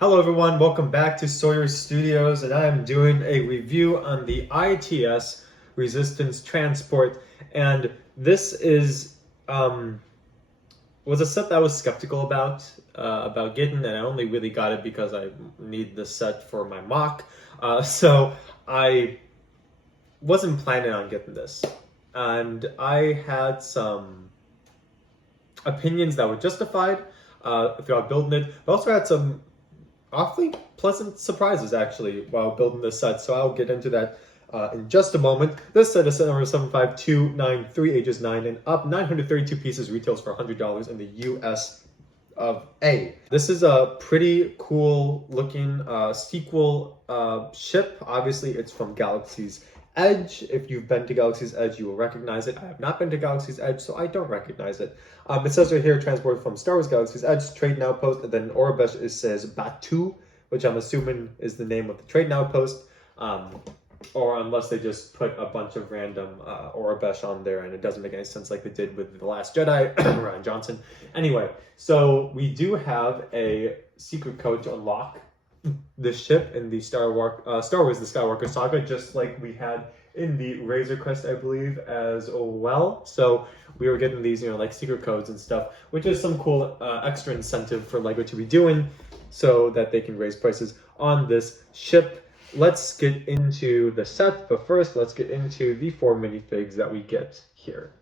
Hello everyone, welcome back to Sawyer Studios, and I am doing a review on the ITS Resistance Transport, and this was a set that I was skeptical about getting, and I only really got it because I need the set for my mock, so I wasn't planning on getting this, and I had some opinions that were justified throughout building it, but also had some awfully pleasant surprises actually while building this set, so I'll get into that in just a moment. This set is set number 75293, ages 9 and up, 932 pieces, retails for $100 in the US of A. This is a pretty cool looking sequel ship. Obviously it's from Galaxy's Edge. If you've been to Galaxy's Edge, you will recognize it. I have not been to Galaxy's Edge, so I don't recognize it. It says right here, transported from Star Wars Galaxy's Edge, trade now post, and then in Orabesh it says Batu, which I'm assuming is the name of the trade now post, or unless they just put a bunch of random Orabesh on there and it doesn't make any sense like they did with The Last Jedi, Ryan Johnson. Anyway, so we do have a secret code to unlock this ship in the Star Wars The Skywalker Saga, just like we had in the Razor Crest, I believe, as well. So we were getting these, like secret codes and stuff, which is some cool extra incentive for LEGO to be doing so that they can raise prices on this ship. Let's get into the set, but first let's get into the 4 minifigs that we get here.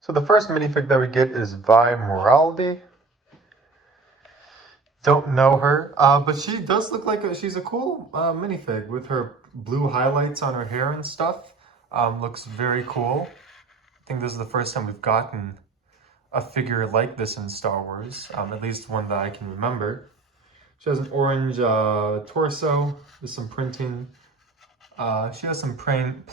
So the first minifig that we get is Vi Morality. Don't know her, but she does look like she's a cool minifig with her blue highlights on her hair and stuff. Looks very cool. I think this is the first time we've gotten a figure like this in Star Wars, at least one that I can remember. She has an orange torso with some printing. She has some brown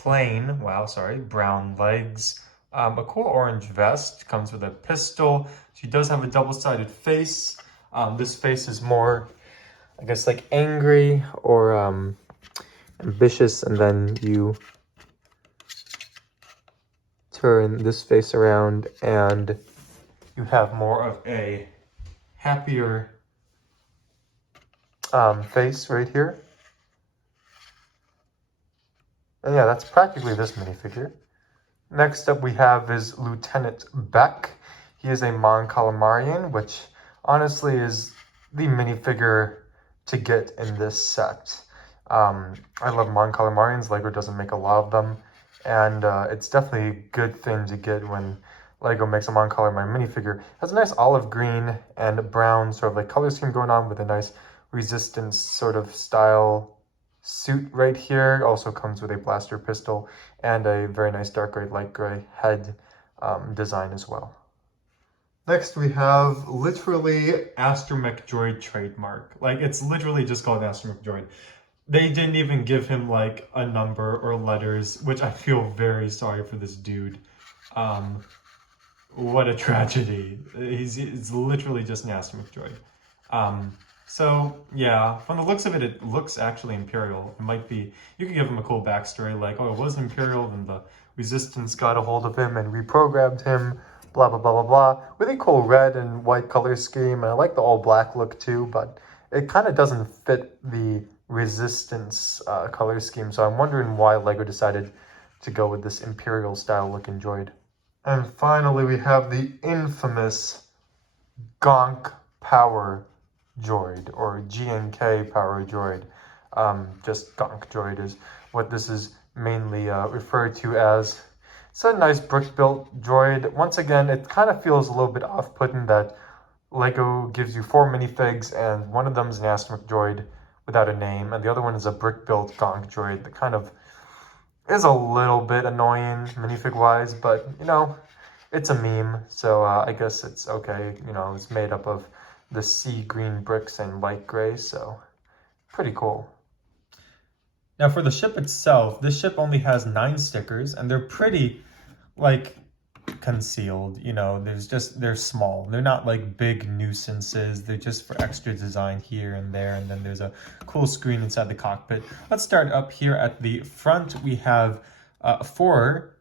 legs. A cool orange vest, comes with a pistol. She does have a double-sided face. This face is more, I guess, like angry or ambitious, and then you turn this face around and you have more of a happier face right here. And yeah, that's practically this minifigure. Next up we have is Lieutenant Beck. He is a Mon Calamarian, which honestly is the minifigure to get in this set. I love Mon Calamarians. LEGO doesn't make a lot of them, and it's definitely a good thing to get when LEGO makes a Mon Calamarian minifigure. It has a nice olive green and brown sort of like color scheme going on with a nice resistance sort of style suit right here. Also comes with a blaster pistol and a very nice dark gray, light gray head design as well. Next we have literally Astromech Droid trademark. Like, it's literally just called Astromech Droid. They didn't even give him like a number or letters, which I feel very sorry for this dude. What a tragedy. It's literally just an Astromech Droid. So yeah, from the looks of it, it looks actually Imperial. It might be, you could give him a cool backstory like, oh, it was Imperial, then the Resistance got a hold of him and reprogrammed him, blah, blah, blah, blah, blah. Really cool red and white color scheme, and I like the all black look too, but it kind of doesn't fit the Resistance color scheme, so I'm wondering why LEGO decided to go with this Imperial style looking droid. And finally, we have the infamous Gunk Power Droid, or GNK Power Droid. Just Gunk Droid is what this is mainly referred to as. It's a nice brick-built droid. Once again, it kind of feels a little bit off-putting that LEGO gives you 4 minifigs, and one of them is an Astromech Droid without a name, and the other one is a brick-built Gunk Droid that kind of is a little bit annoying minifig-wise, but, it's a meme, so I guess it's okay. It's made up of the sea green bricks and light gray, so pretty cool. Now for the ship itself, this ship only has 9 stickers, and they're pretty, like, concealed. You know, they're small. They're not like big nuisances. They're just for extra design here and there, and then there's a cool screen inside the cockpit. Let's start up here at the front. We have 4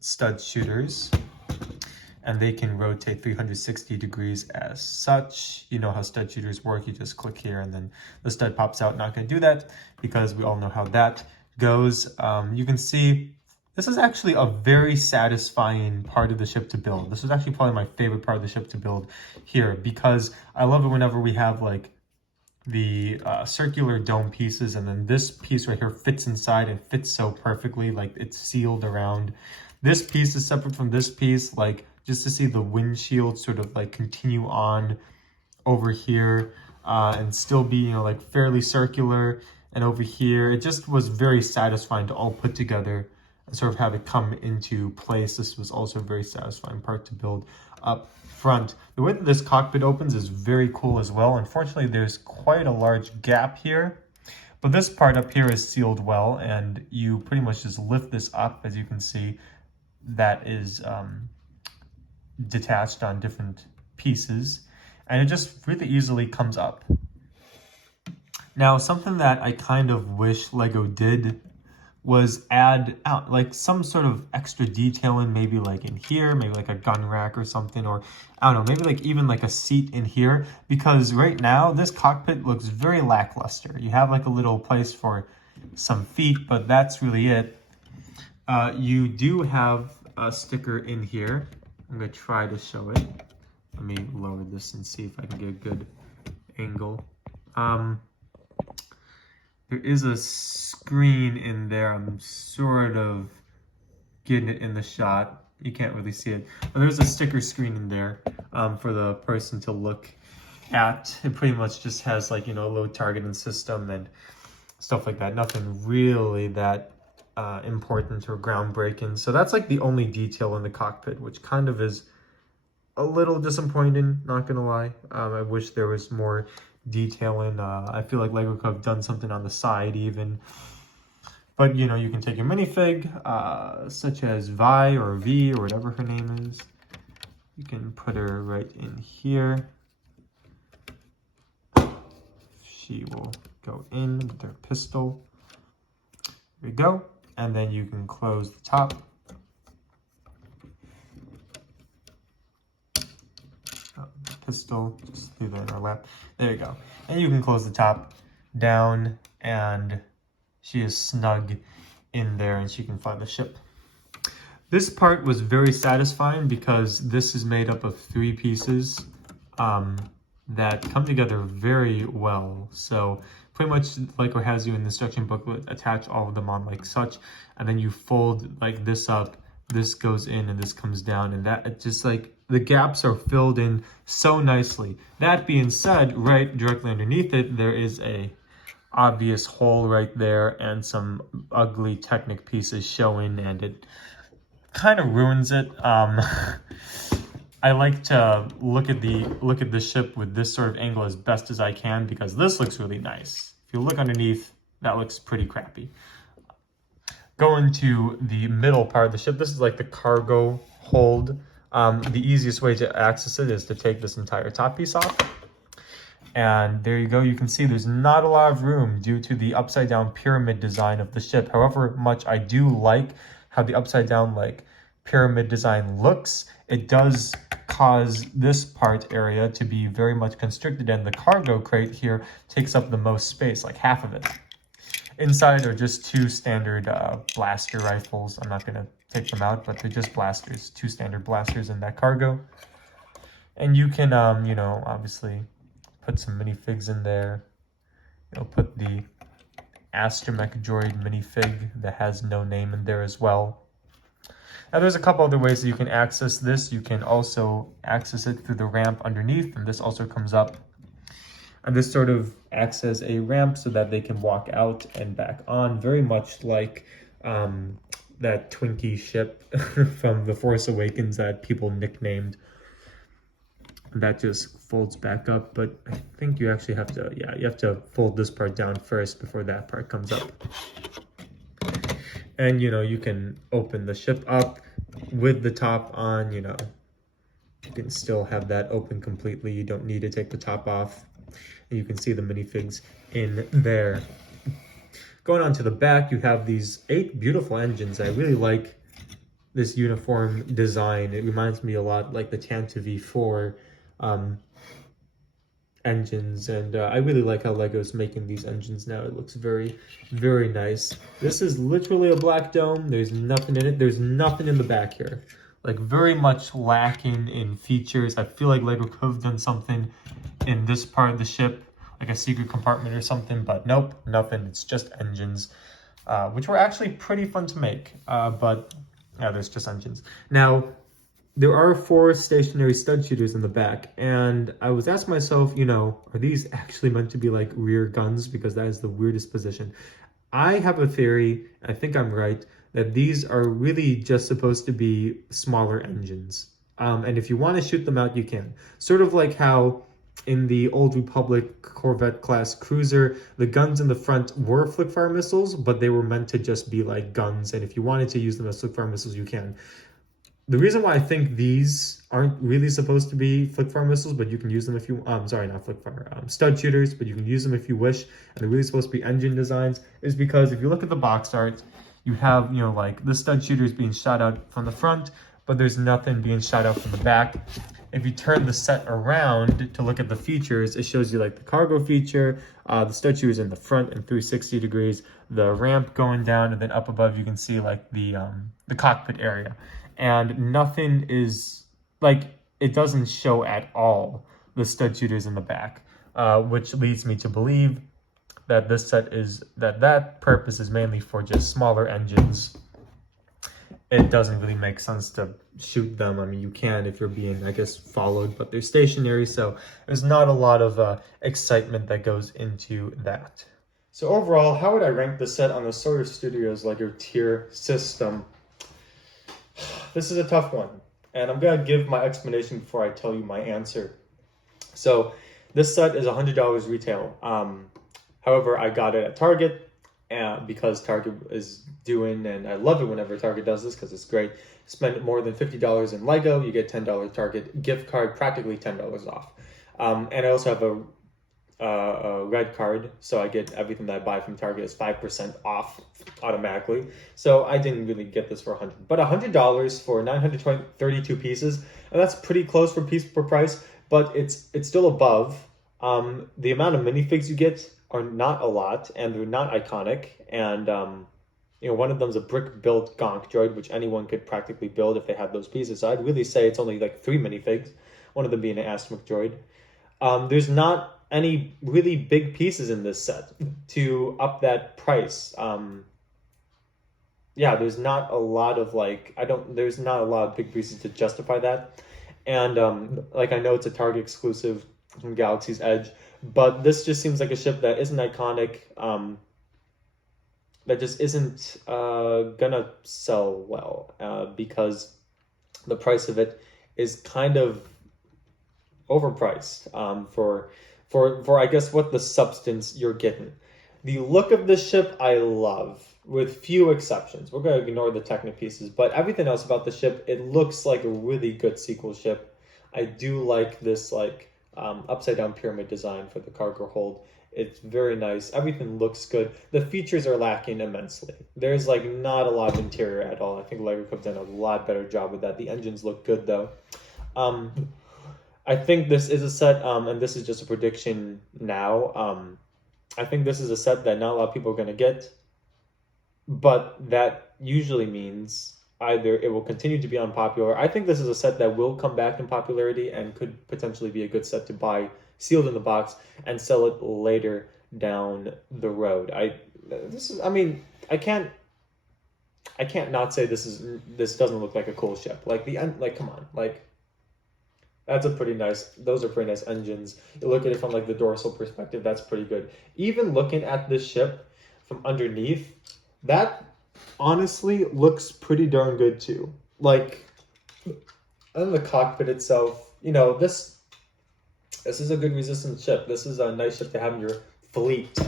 stud shooters, and they can rotate 360 degrees as such. You know how stud shooters work. You just click here and then the stud pops out. Not going to do that because we all know how that goes. You can see this is actually a very satisfying part of the ship to build. This is actually probably my favorite part of the ship to build here, because I love it whenever we have like the circular dome pieces, and then this piece right here fits inside and fits so perfectly, like it's sealed around. This piece is separate from this piece, like just to see the windshield sort of like continue on over here and still be, you know, like fairly circular, and over here. It just was very satisfying to all put together and sort of have it come into place. This was also a very satisfying part to build up front. The way that this cockpit opens is very cool as well. Unfortunately, there's quite a large gap here, but this part up here is sealed well, and you pretty much just lift this up. As you can see, that is detached on different pieces, and it just really easily comes up. Now, something that I kind of wish Lego did was add out like some sort of extra detailing, maybe like in here, maybe like a gun rack or something, or I don't know, maybe like even like a seat in here, because right now this cockpit looks very lackluster. You have like a little place for some feet, but that's really it. You do have a sticker in here. I'm gonna try to show it. Let me lower this and see if I can get a good angle. There is a screen in there. I'm sort of getting it in the shot. You can't really see it, but there's a sticker screen in there for the person to look at. It pretty much just has like, you know, a low targeting system and stuff like that. Nothing really that important or groundbreaking. So that's like the only detail in the cockpit, which kind of is a little disappointing, not gonna lie. I wish there was more detailing. I feel like Lego could have done something on the side even. But, you know, you can take your minifig, such as Vi or V or whatever her name is. You can put her right in here. She will go in with her pistol. There we go. And then you can close the top. Pistol, just leave it in her lap. There you go. And you can close the top down, and she is snug in there, and she can fly the ship. This part was very satisfying because this is made up of 3 pieces that come together very well. So pretty much Lego has you in the instruction booklet, attach all of them on like such, and then you fold like this up, this goes in and this comes down, and that just like the gaps are filled in so nicely. That being said, right directly underneath it, there is a obvious hole right there and some ugly Technic pieces showing, and it kind of ruins it. I like to look at the ship with this sort of angle as best as I can, because this looks really nice. If you look underneath, that looks pretty crappy. Going to the middle part of the ship, this is like the cargo hold. The easiest way to access it is to take this entire top piece off. And there you go. You can see there's not a lot of room due to the upside down pyramid design of the ship. However much I do like how the upside down like pyramid design looks, it does cause this part area to be very much constricted, and the cargo crate here takes up the most space, like half of it. Inside are just 2 standard blaster rifles. I'm not going to take them out, but they're just blasters. 2 standard blasters in that cargo. And you can, you know, obviously put some minifigs in there. You know, put the Astromech Droid minifig that has no name in there as well. Now there's a couple other ways that you can access this. You can also access it through the ramp underneath, and this also comes up. And this sort of acts as a ramp so that they can walk out and back on, very much like that Twinkie ship from The Force Awakens that people nicknamed that just folds back up, but I think you actually have to, yeah, you have to fold this part down first before that part comes up. And, you know, you can open the ship up with the top on, you know, you can still have that open completely. You don't need to take the top off. And you can see the minifigs in there. Going on to the back, you have these 8 beautiful engines. I really like this uniform design. It reminds me a lot like the Tanta V4 engines, and I really like how Lego's making these engines now. It looks very, very nice. This is literally a black dome. There's nothing in it. There's nothing in the back here. Like, very much lacking in features. I feel like Lego could have done something in this part of the ship, like a secret compartment or something, but nope, nothing. It's just engines, which were actually pretty fun to make, but yeah, there's just engines. Now, there are 4 stationary stud shooters in the back, and I was asking myself, you know, are these actually meant to be like rear guns? Because that is the weirdest position. I have a theory, I think I'm right, that these are really just supposed to be smaller engines. And if you want to shoot them out, you can. Sort of like how in the Old Republic Corvette class cruiser, the guns in the front were flick-fire missiles, but they were meant to just be like guns, and if you wanted to use them as flick-fire missiles, you can. The reason why I think these aren't really supposed to be flick-fire missiles, but you can use them if you, sorry, not flick-fire, stud shooters, but you can use them if you wish, and they're really supposed to be engine designs, is because if you look at the box art, you have, you know, like the stud shooters being shot out from the front, but there's nothing being shot out from the back. If you turn the set around to look at the features, it shows you like the cargo feature, the stud shooters in the front in 360 degrees, the ramp going down, and then up above you can see like the cockpit area. And nothing is, like, it doesn't show at all the stud shooters in the back, which leads me to believe that this set is, that purpose is mainly for just smaller engines. It doesn't really make sense to shoot them. I mean, you can if you're being, I guess, followed, but they're stationary, so there's not a lot of excitement that goes into that. So overall, how would I rank the set on the Sawyer Studios Lego tier system? This is a tough one, and I'm going to give my explanation before I tell you my answer. So this set is $100 retail. However, I got it at Target because Target is doing, and I love it whenever Target does this because it's great. Spend more than $50 in Lego, you get $10 Target gift card, practically $10 off. And I also have a red card, so I get everything that I buy from Target is 5% off automatically. So I didn't really get this for $100, but $100 for 932 pieces, and that's pretty close for piece per price, but it's still above. The amount of minifigs you get are not a lot, and they're not iconic, and you know, one of them's a brick-built Gunk droid, which anyone could practically build if they had those pieces. So I'd really say it's only like 3 minifigs, one of them being an Astromech Droid. There's not any really big pieces in this set to up that price. Yeah, there's not a lot of like, there's not a lot of big pieces to justify that. And like, I know it's a Target exclusive from Galaxy's Edge, but this just seems like a ship that isn't iconic, that just isn't gonna sell well because the price of it is kind of overpriced for I guess what the substance you're getting. The look of the ship I love, with few exceptions. We're going to ignore the Technic pieces, but everything else about the ship, it looks like a really good sequel ship. I do like this like upside down pyramid design for the cargo hold. It's very nice. Everything looks good. The features are lacking immensely. There's like not a lot of interior at all. I think Lego could have done a lot better job with that. The engines look good though. I think this is a set, and this is just a prediction now. I think this is a set that not a lot of people are going to get, but that usually means either it will continue to be unpopular. I think this is a set that will come back in popularity and could potentially be a good set to buy sealed in the box and sell it later down the road. I can't not say this doesn't look like a cool ship. Like come on, like those are pretty nice engines. You look at it from like the dorsal perspective, that's pretty good. Even looking at this ship from underneath, that honestly looks pretty darn good too. Like, and the cockpit itself, you know, this This is a good resistance ship. This is a nice ship to have in your fleet.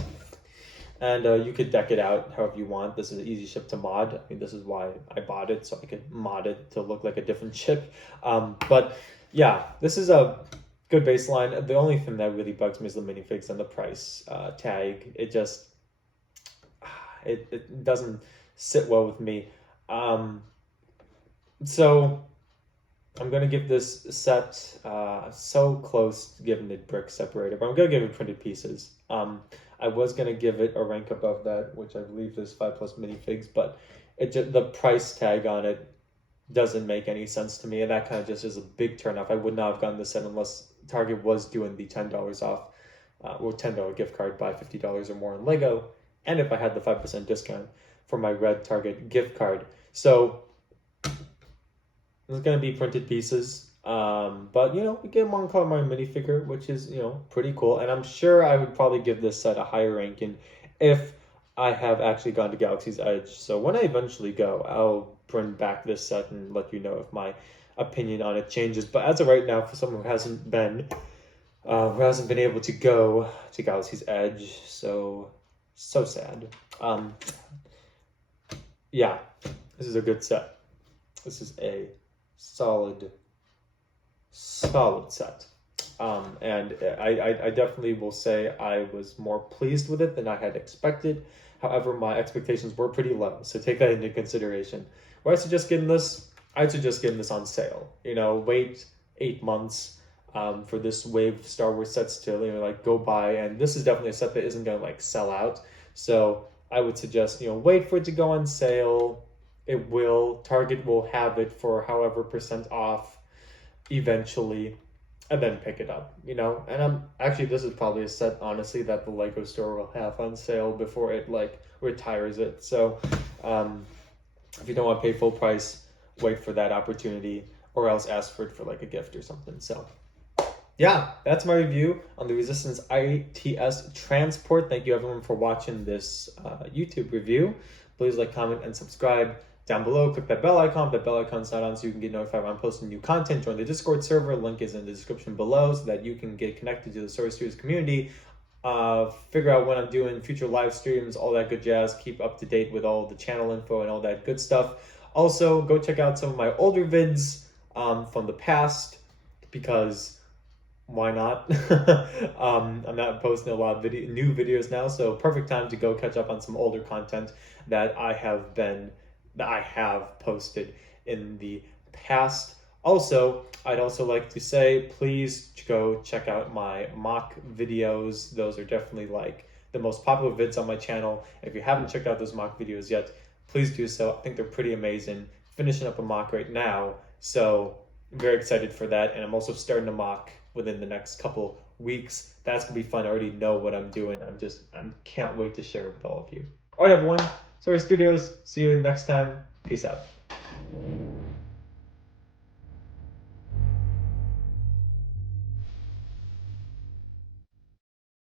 And you could deck it out however you want. This is an easy ship to mod. I mean, this is why I bought it, so I could mod it to look like a different ship. But yeah, this is a good baseline. The only thing that really bugs me is the minifigs and the price tag. It just it doesn't sit well with me. So I'm gonna give this set so close to giving it brick separator, but I'm gonna give it printed pieces. I was gonna give it a rank above that, which I believe is 5+ minifigs, but the price tag on it doesn't make any sense to me, and that kind of just is a big turnoff. I would not have gotten this set unless Target was doing the $10 off, or $10 gift card, buy $50 or more in Lego, and if I had the 5% discount for my red Target gift card. So it's going to be printed pieces, but we get one color my minifigure, which is pretty cool, and I'm sure I would probably give this set a higher ranking if I have actually gone to Galaxy's Edge. So when I eventually go, I'll bring back this set and let you know if my opinion on it changes. But as of right now, for someone who hasn't been able to go to Galaxy's Edge, so sad. Yeah, this is a good set. This is a solid set. And I definitely will say I was more pleased with it than I had expected. However, my expectations were pretty low, so take that into consideration. Why I suggest getting this? I'd suggest getting this on sale. Wait 8 months for this wave of Star Wars sets to go by, and this is definitely a set that isn't gonna sell out. So I would suggest wait for it to go on sale. It will. Target will have it for however % off eventually, and then pick it up. And this is probably a set, honestly, that the Lego store will have on sale before it retires it. So if you don't want to pay full price, wait for that opportunity, or else ask for it for a gift or something. So yeah, that's my review on the Resistance ITS Transport. Thank you everyone for watching this YouTube review. Please like, comment, and subscribe down below. Click that bell icon. If that bell icon's not on, so you can get notified when I'm posting new content. Join the Discord server. Link is in the description below so that you can get connected to the Story Studios community. Figure out when I'm doing future live streams, all that good jazz. Keep up to date with all the channel info and all that good stuff. Also, go check out some of my older vids from the past, because why not? I'm not posting a lot of new videos now, so perfect time to go catch up on some older content that I have posted in the past. Also, I'd also like to say, please go check out my mock videos. Those are definitely the most popular vids on my channel. If you haven't checked out those mock videos yet, please do so. I think they're pretty amazing. Finishing up a mock right now, so I'm very excited for that. And I'm also starting a mock within the next couple weeks. That's gonna be fun. I already know what I'm doing. I can't wait to share it with all of you. All right, everyone. Story Studios. See you next time. Peace out.